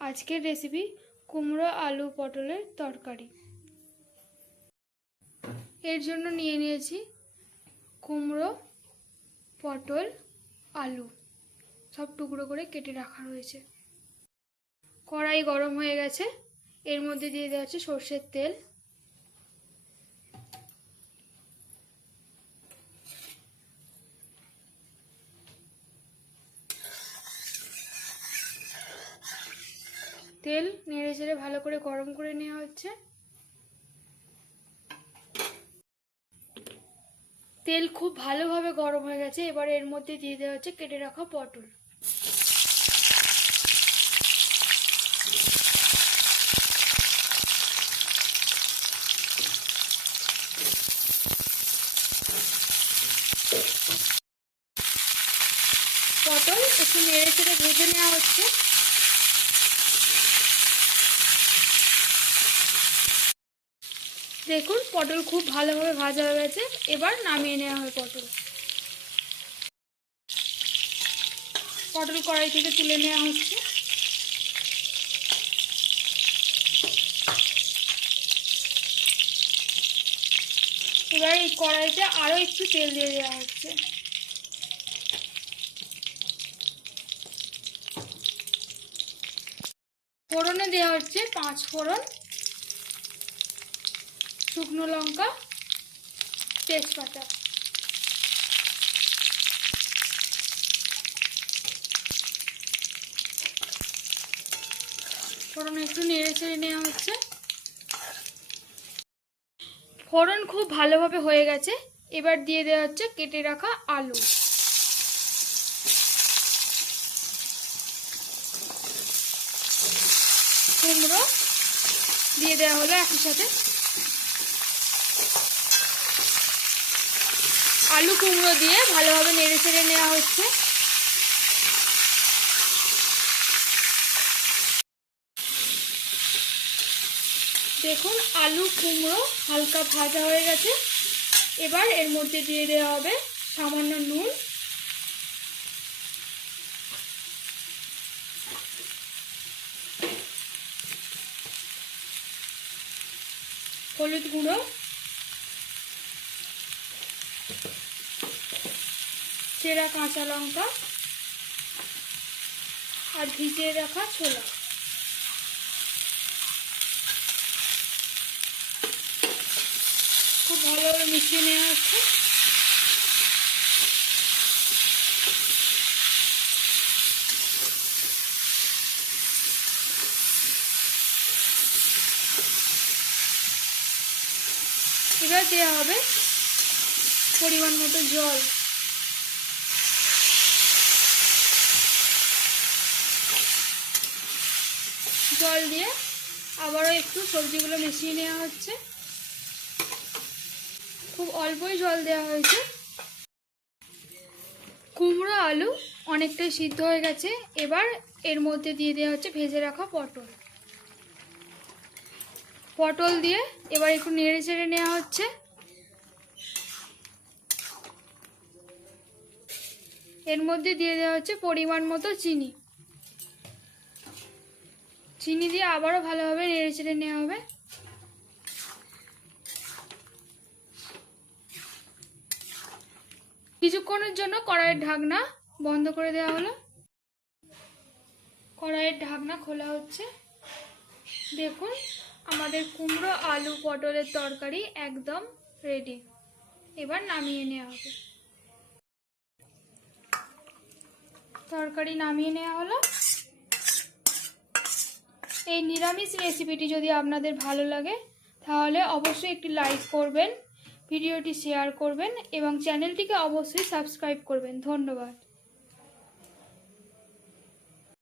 আজকের রেসিপি কুমড়ো আলু পটলের তরকারি। এর জন্য নিয়ে নিয়েছি কুমড়ো, পটল, আলু সব টুকরো করে কেটে রাখা রয়েছে। কড়াই গরম হয়ে গেছে, এর মধ্যে দিয়ে দেওয়া হচ্ছে সর্ষের তেল। তেল নেড়ে চেড়ে ভালো করে গরম করে নেওয়া হচ্ছে। তেল খুব ভালোভাবে গরম হয়ে গেছে, এবার এর মধ্যে দিয়ে দেওয়া হচ্ছে কেটে রাখা পটল। পটল একটু নেড়ে চেড়ে ভেজে নেওয়া হচ্ছে। দেখুন পটল খুব ভালোভাবে ভাজা হয়ে গেছে, এবার নামিয়ে নেওয়া হয় পটল। পটল কড়াই থেকে তুলে নেওয়া হচ্ছে। এবার এই কড়াইতে আরো একটু তেল দিয়ে দেওয়া হচ্ছে। ফোড়নে দেওয়া হচ্ছে 5 ফোড়ন, শুকনো লঙ্কা, তেজপাতা। ফোড়ন একটু নেড়ে চেড়ে নেওয়া হচ্ছে। ফোড়ন খুব ভালোভাবে হয়ে গেছে, এবার দিয়ে দেওয়া হচ্ছে কেটে রাখা আলু। কুমড়ো দিয়ে দেওয়া হলো একই সাথে। আলু কুমড়ো দিয়ে ভালোভাবে নেড়ে চেড়ে নেওয়া হচ্ছে। দেখুন আলু কুমড়ো হালকা ভাজা হয়ে গেছে, এবার এর মধ্যে দিয়ে দেওয়া হবে সামান্য নুন, হলুদ গুঁড়ো, চেরা কাঁচা লঙ্কা আর ভিজিয়ে রাখা ছোলা। খুব ভালোভাবে মিশিয়ে নেওয়া হচ্ছে। এবার দেওয়া হবে পরিমাণ মতো জল। জল দিয়ে আবারও একটু সবজিগুলো মিশিয়ে নেওয়া হচ্ছে। খুব অল্পই জল দেওয়া হয়েছে। কুমড়ো আলু অনেকটাই সিদ্ধ হয়ে গেছে, এবার এর মধ্যে দিয়ে দেওয়া হচ্ছে ভেজে রাখা পটল। পটল দিয়ে এবার একটু নেড়ে চেড়ে নেওয়া হচ্ছে। এর মধ্যে দিয়ে দেওয়া হচ্ছে পরিমাণ মতো চিনি। চিনি দিয়ে আবারও ভালোভাবে নেড়ে চেড়ে নেওয়া হবে। কিছুক্ষণের জন্য কড়াইয়ের ঢাকনা বন্ধ করে দেওয়া হলো। কড়াইয়ের ঢাকনা খোলা হচ্ছে। দেখুন আমাদের কুমড়ো আলু পটলের তরকারি একদম রেডি। এবার নামিয়ে নেওয়া হবে। তরকারি নামিয়ে নেওয়া হলো। এই নিরামিষ রেসিপিটি যদি আপনাদের ভালো লাগে তাহলে অবশ্যই একটি লাইক করবেন, ভিডিওটি শেয়ার করবেন এবং চ্যানেলটিকে অবশ্যই সাবস্ক্রাইব করবেন। ধন্যবাদ।